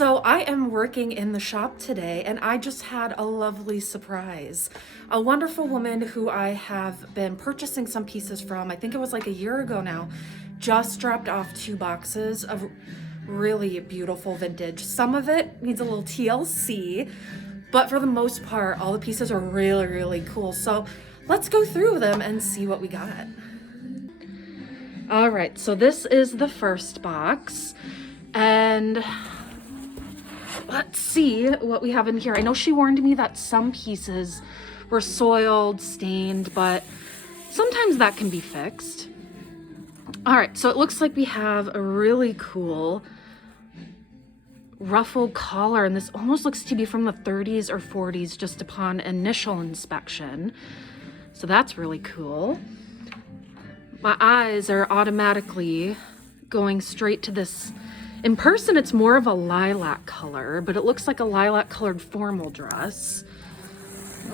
So I am working in the shop today and I just had a lovely surprise. A wonderful woman who I have been purchasing some pieces from, I think it was like a year ago now, just dropped off 2 boxes of really beautiful vintage. Some of it needs a little TLC, but for the most part, all the pieces are really, really cool. So let's go through them and see what we got. All right, so this is the first box and let's see what we have in here. I know she warned me that some pieces were soiled, stained, but sometimes that can be fixed. All right, so it looks like we have a really cool ruffled collar, and this almost looks to be from the 30s or 40s just upon initial inspection. So that's really cool. My eyes are automatically going straight to this. In person, it's more of a lilac color, but it looks like a lilac colored formal dress.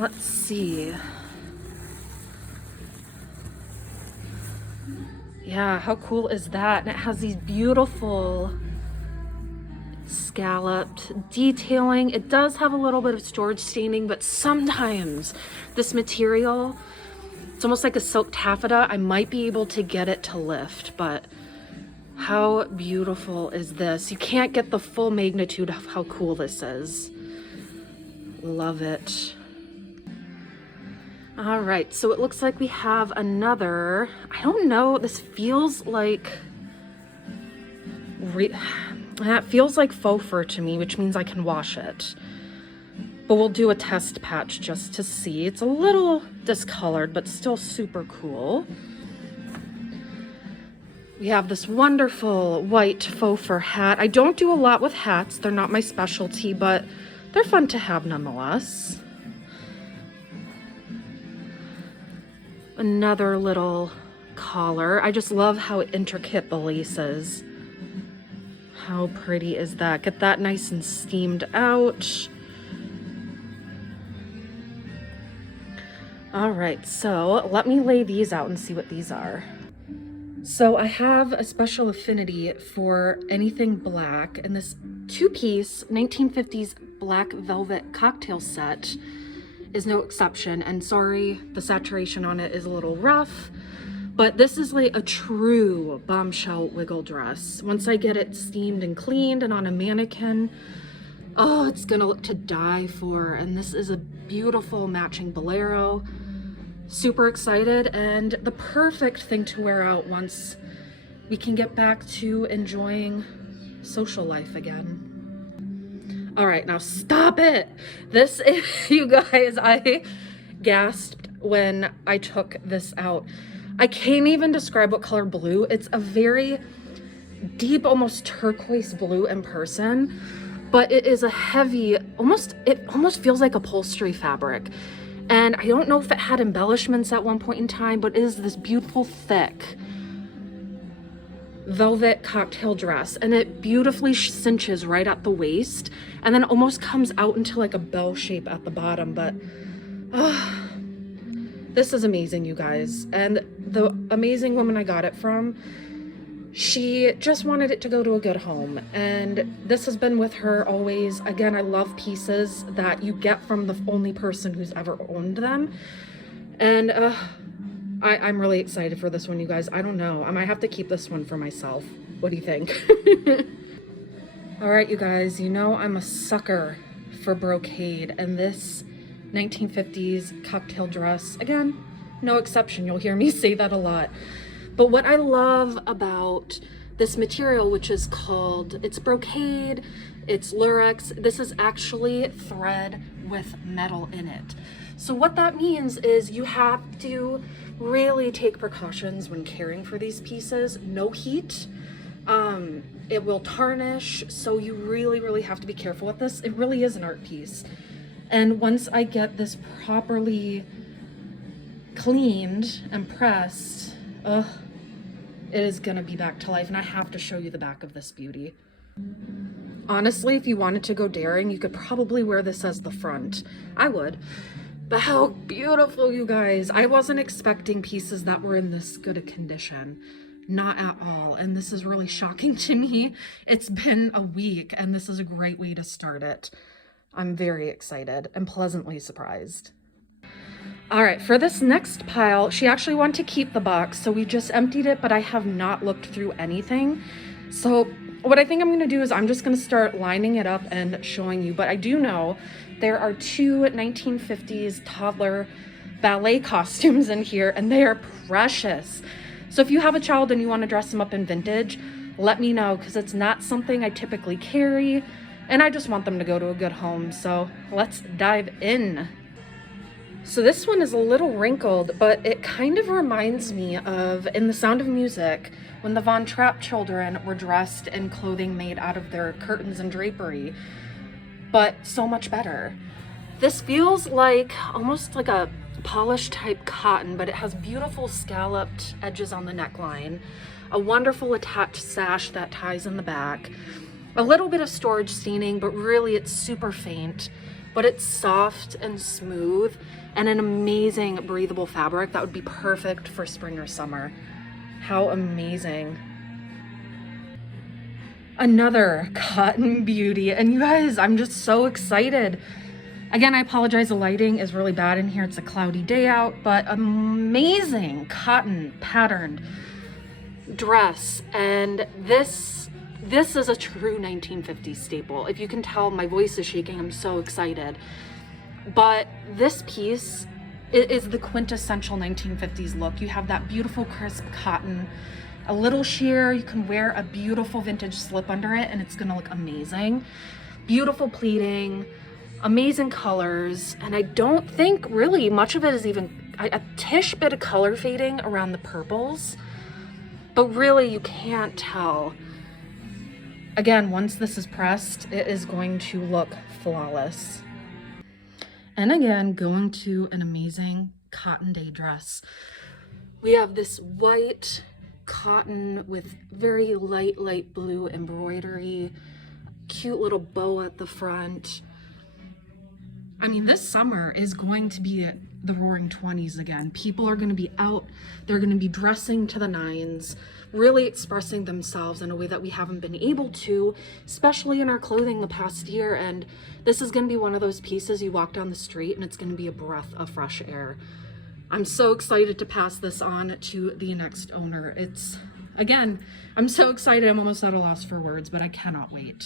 Let's see. Yeah, how cool is that? And it has these beautiful scalloped detailing. It does have a little bit of storage staining, but sometimes this material, it's almost like a silk taffeta. I might be able to get it to lift, but how beautiful is this? You can't get the full magnitude of how cool this is. Love it. All right, so it looks like we have another, I don't know, this feels like, that feels like faux fur to me, which means I can wash it. But we'll do a test patch just to see. It's a little discolored, but still super cool. We have this wonderful white faux fur hat. I don't do a lot with hats. They're not my specialty, but they're fun to have nonetheless. Another little collar. I just love how intricate the lace is. How pretty is that? Get that nice and steamed out. All right, so let me lay these out and see what these are. So I have a special affinity for anything black, and this 2-piece 1950s black velvet cocktail set is no exception. And sorry, the saturation on it is a little rough, but this is like a true bombshell wiggle dress. Once I get it steamed and cleaned and on a mannequin, oh, it's gonna look to die for. And this is a beautiful matching bolero. Super excited, and the perfect thing to wear out once we can get back to enjoying social life again. All right, now stop it. This is, you guys, I gasped when I took this out. I can't even describe what color blue. It's a very deep, almost turquoise blue in person, but it is a heavy, it almost feels like upholstery fabric. And I don't know if it had embellishments at one point in time, but it is this beautiful, thick velvet cocktail dress. And it beautifully cinches right at the waist and then almost comes out into like a bell shape at the bottom. But this is amazing, you guys. And the amazing woman I got it from, she just wanted it to go to a good home, and this has been with her always. Again, I love pieces that you get from the only person who's ever owned them, and I'm really excited for this one, you guys. I don't know, I might have to keep this one for myself. What do you think? All right, you guys, you know I'm a sucker for brocade, and this 1950s cocktail dress, again, no exception. You'll hear me say that a lot. But what I love about this material, which is called, it's brocade, it's lurex, this is actually thread with metal in it. So what that means is you have to really take precautions when caring for these pieces. No heat, it will tarnish, so you really, really have to be careful with this. It really is an art piece. And once I get this properly cleaned and pressed, it is gonna be back to life, and I have to show you the back of this beauty. Honestly, if you wanted to go daring, you could probably wear this as the front. I would. But how beautiful, you guys. I wasn't expecting pieces that were in this good a condition. Not at all. And this is really shocking to me. It's been a week and this is a great way to start it. I'm very excited and pleasantly surprised. All right, for this next pile, she actually wanted to keep the box, so we just emptied it, but I have not looked through anything. So what I think I'm gonna do is I'm just gonna start lining it up and showing you, but I do know there are two 1950s toddler ballet costumes in here and they are precious. So if you have a child and you wanna dress them up in vintage, let me know, because it's not something I typically carry and I just want them to go to a good home. So let's dive in. So this one is a little wrinkled, but it kind of reminds me of in The Sound of Music when the Von Trapp children were dressed in clothing made out of their curtains and drapery, but so much better. This feels like almost like a polished type cotton, but it has beautiful scalloped edges on the neckline, a wonderful attached sash that ties in the back, a little bit of storage staining, but really it's super faint, but it's soft and smooth and an amazing breathable fabric that would be perfect for spring or summer. How amazing. Another cotton beauty. And you guys, I'm just so excited. Again, I apologize, the lighting is really bad in here. It's a cloudy day out, but amazing cotton patterned dress. And this is a true 1950s staple. If you can tell, my voice is shaking. I'm so excited. But this piece is the quintessential 1950s look. You have that beautiful crisp cotton, a little sheer. You can wear a beautiful vintage slip under it and it's gonna look amazing. Beautiful pleating, amazing colors. And I don't think really much of it is even a tish bit of color fading around the purples, but really you can't tell. Again, once this is pressed, it is going to look flawless. And again, going to an amazing cotton day dress. We have this white cotton with very light blue embroidery, cute little bow at the front. I mean, this summer is going to be the roaring 20s again. People are going to be out, they're going to be dressing to the nines, really expressing themselves in a way that we haven't been able to, especially in our clothing the past year. And this is going to be one of those pieces you walk down the street and it's going to be a breath of fresh air. I'm so excited to pass this on to the next owner. It's, again, I'm so excited. I'm almost at a loss for words, but I cannot wait.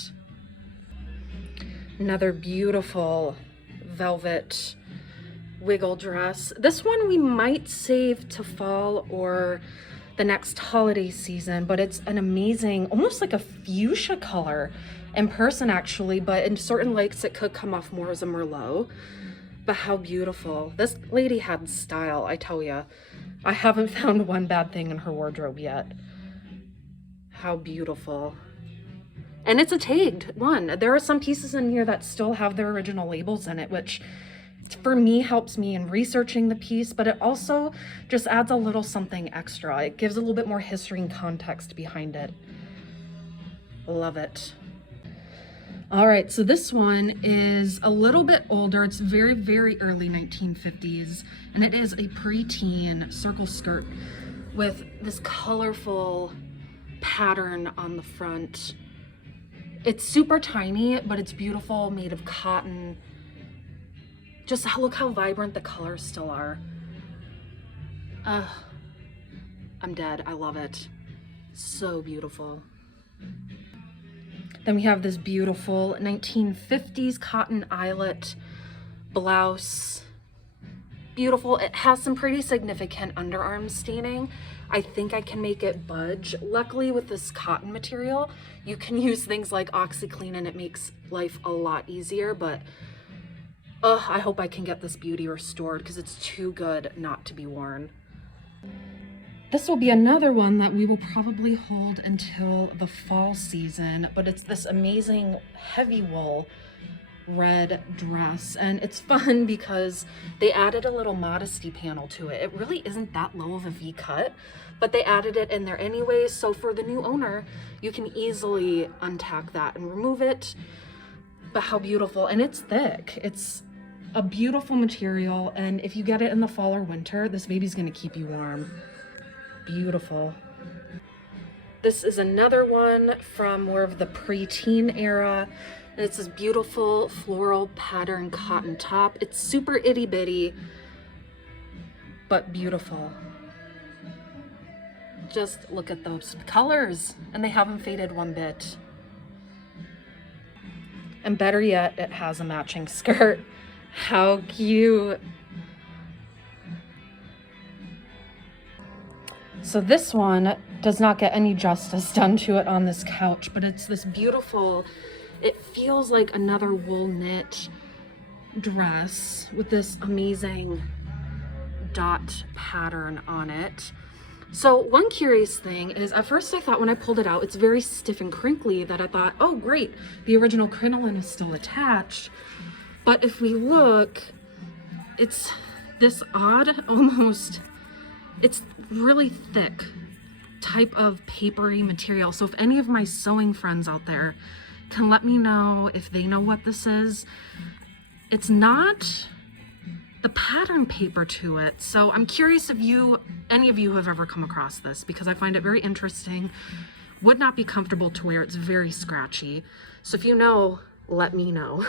Another beautiful velvet wiggle dress. This one we might save to fall or the next holiday season, but it's an amazing, almost like a fuchsia color in person actually, but in certain lights it could come off more as a Merlot. But how beautiful. This lady had style, I tell ya. I haven't found one bad thing in her wardrobe yet. How beautiful. And it's a tagged one. There are some pieces in here that still have their original labels in it, which for me helps me in researching the piece, but it also just adds a little something extra. It gives a little bit more history and context behind it. Love it. All right, so this one is a little bit older. It's very early 1950s, and it is a preteen circle skirt with this colorful pattern on the front. It's super tiny, but it's beautiful, made of cotton. Just look how vibrant the colors still are. I'm dead. I love it. So beautiful. Then we have this beautiful 1950s cotton eyelet blouse. Beautiful. It has some pretty significant underarm staining. I think I can make it budge. Luckily with this cotton material, you can use things like OxyClean and it makes life a lot easier, but I hope I can get this beauty restored because it's too good not to be worn. This will be another one that we will probably hold until the fall season, but it's this amazing heavy wool red dress, and it's fun because they added a little modesty panel to it. It really isn't that low of a V cut, but they added it in there anyways, so for the new owner, you can easily untack that and remove it. But how beautiful, and it's thick. It's a beautiful material, and if you get it in the fall or winter, this baby's gonna keep you warm. Beautiful. This is another one from more of the preteen era. And it's this beautiful floral pattern cotton top. It's super itty bitty, but beautiful. Just look at those colors, and they haven't faded one bit. And better yet, it has a matching skirt. How cute. So this one does not get any justice done to it on this couch, but it's this beautiful, it feels like another wool knit dress with this amazing dot pattern on it. So one curious thing is, at first I thought when I pulled it out, it's very stiff and crinkly, that I thought, oh great, the original crinoline is still attached. But if we look, it's this odd, almost, it's really thick type of papery material. So if any of my sewing friends out there can let me know if they know what this is, it's not the pattern paper to it. So I'm curious if any of you have ever come across this, because I find it very interesting. Would not be comfortable to wear. It's very scratchy. So if you know, let me know.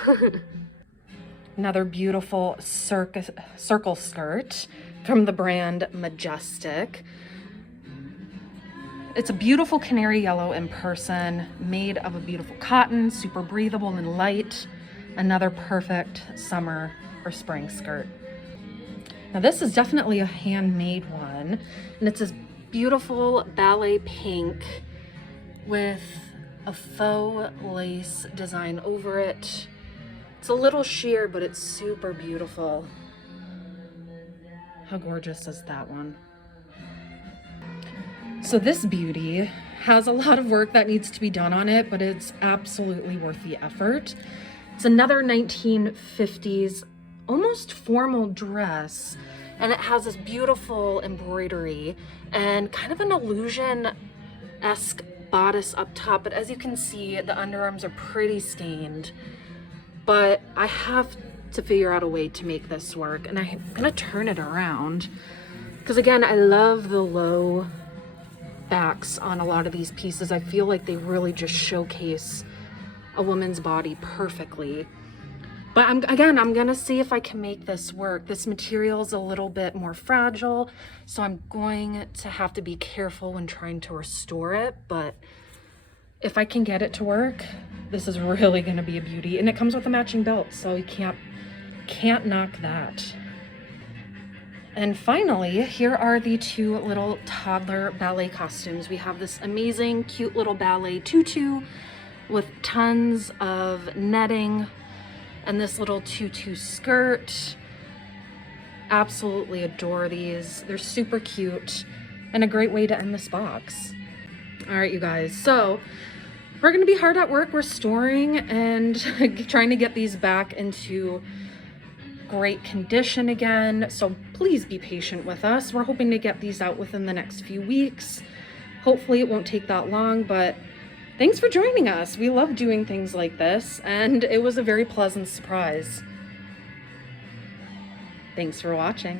Another beautiful circle skirt from the brand Majestic. It's a beautiful canary yellow in person, made of a beautiful cotton, super breathable and light. Another perfect summer or spring skirt. Now this is definitely a handmade one, and it's this beautiful ballet pink with a faux lace design over it. It's a little sheer, but it's super beautiful. How gorgeous is that one? So this beauty has a lot of work that needs to be done on it, but it's absolutely worth the effort. It's another 1950s, almost formal dress, and it has this beautiful embroidery and kind of an illusion-esque bodice up top, but as you can see, the underarms are pretty stained. But I have to figure out a way to make this work, and I'm gonna turn it around because again, I love the low backs on a lot of these pieces. I feel like they really just showcase a woman's body perfectly. But I'm gonna see if I can make this work. This material is a little bit more fragile, so I'm going to have to be careful when trying to restore it, but if I can get it to work, this is really gonna be a beauty. And it comes with a matching belt, so you can't knock that. And finally, here are the two little toddler ballet costumes. We have this amazing, cute little ballet tutu with tons of netting and this little tutu skirt. Absolutely adore these. They're super cute and a great way to end this box. All right, you guys, so we're gonna be hard at work restoring and trying to get these back into great condition again. So please be patient with us. We're hoping to get these out within the next few weeks. Hopefully it won't take that long, but thanks for joining us. We love doing things like this, and it was a very pleasant surprise. Thanks for watching.